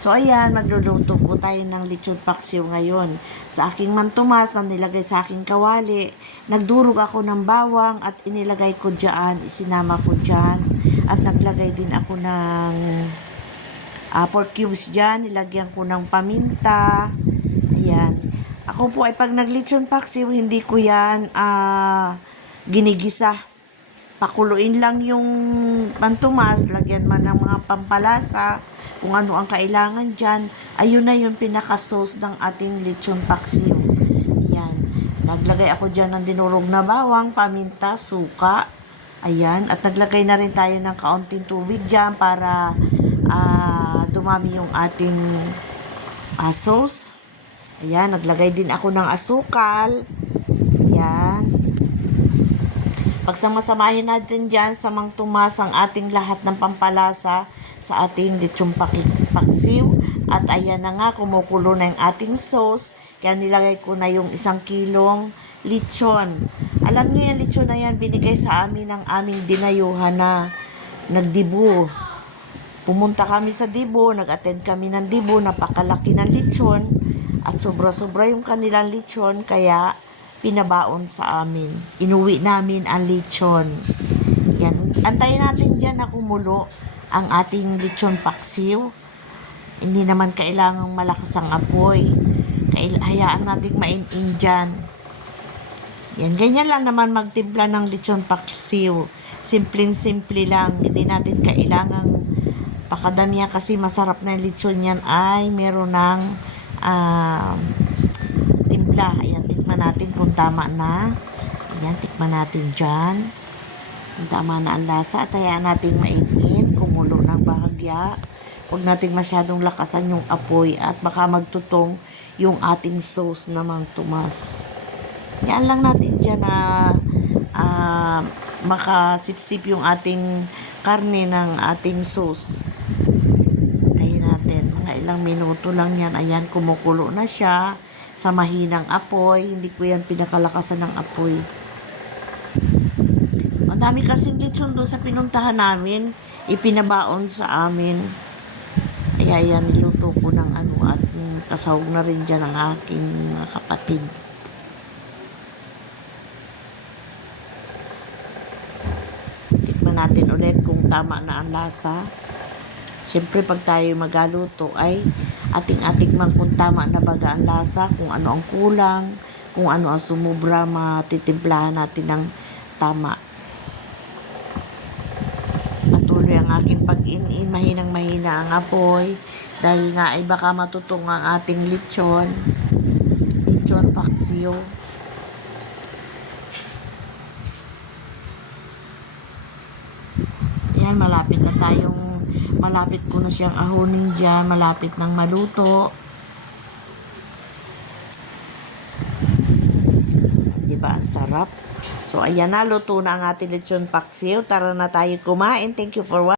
So ayan, magluluto po tayo ng lechon paksiw ngayon. Sa aking mantumas na nilagay sa aking kawali, nagdurog ako ng bawang at inilagay ko dyan, isinama ko dyan. At naglagay din ako ng uh, pork cubes dyan, nilagyan ko ng paminta. Ayan. Ako po ay pag naglechon paksiw, hindi ko yan ah, ginigisa. Pakuluin lang yung pantumas, lagyan man ng mga pampalasa, kung ano ang kailangan dyan. Ayun na yung pinaka-sauce ng ating lechon paksiw. Ayan. Naglagay ako dyan ng dinurog na bawang, paminta, suka. Ayan. At naglagay na rin tayo ng kaunting tubig dyan para ah, dumami yung ating ah, sauce. Ayan. Naglagay din ako ng asukal. Ayan. Pagsamasamahin natin dyan sa mang tumas ang ating lahat ng pampalasa sa ating lechong pak- paksiw. At ayan na nga, kumukulo na yung ating sauce. Kaya nilagay ko na yung isang kilong lechon. Alam niyo yung lechon na yan, binigay sa amin ng aming dinayuhan na nagdibu. Pumunta kami sa Dibo, nag-attend kami ng Dibo, napakalaki ng lechon. At sobra-sobra yung kanilang lechon, kaya pinabaon sa amin. Inuwi namin ang lechon. Yan. Antayin natin dyan na kumulo ang ating lechon paksiw. Hindi naman kailangang malakas ang apoy. Kail hayaan natin mainin dyan. Yan. Ganyan lang naman magtimpla ng lechon paksiw. Simpleng-simple lang. Hindi natin kailangang pakadamihan kasi masarap na lechon yan ay meron ng ah, timpla. Ayan, tikman natin kung tama na. Ayan, tikman natin dyan. Kung tama na ang lasa. At hayaan natin mainit. Bahagya. Huwag natin masyadong lakasan yung apoy at baka magtutong yung ating sauce na mang tumas. Yan lang natin dyan na ah, makasipsip yung ating karne ng ating sauce. Tayin natin. Mga ilang minuto lang yan. Ayan, kumukulo na siya sa mahinang apoy. Hindi ko yan pinakalakasan ng apoy. Ang dami kasing lechon doon sa pinuntahan namin. Ipinabaon sa amin. Kaya yan, niluto ko ng ano at kasawag na rin dyan ang aking mga kapatid. Tikman natin ulit kung tama na ang lasa. Siyempre, pag tayo magaluto ay ating-ating man kung tama na baga ang lasa, kung ano ang kulang, kung ano ang sumubra, matitimplahan natin ng tama. Ang aking pag-in-in, mahinang mahina ang apoy, dahil nga ay baka matutong ang ating lechon. Lechon paksiyo. Yan, malapit na tayong, malapit ko na siyang ahonin dyan, malapit nang maluto. Di ba, ang sarap. So, ayan na, luto na ang ating lechon paksiw. Tara na tayo kumain. Thank you for watching.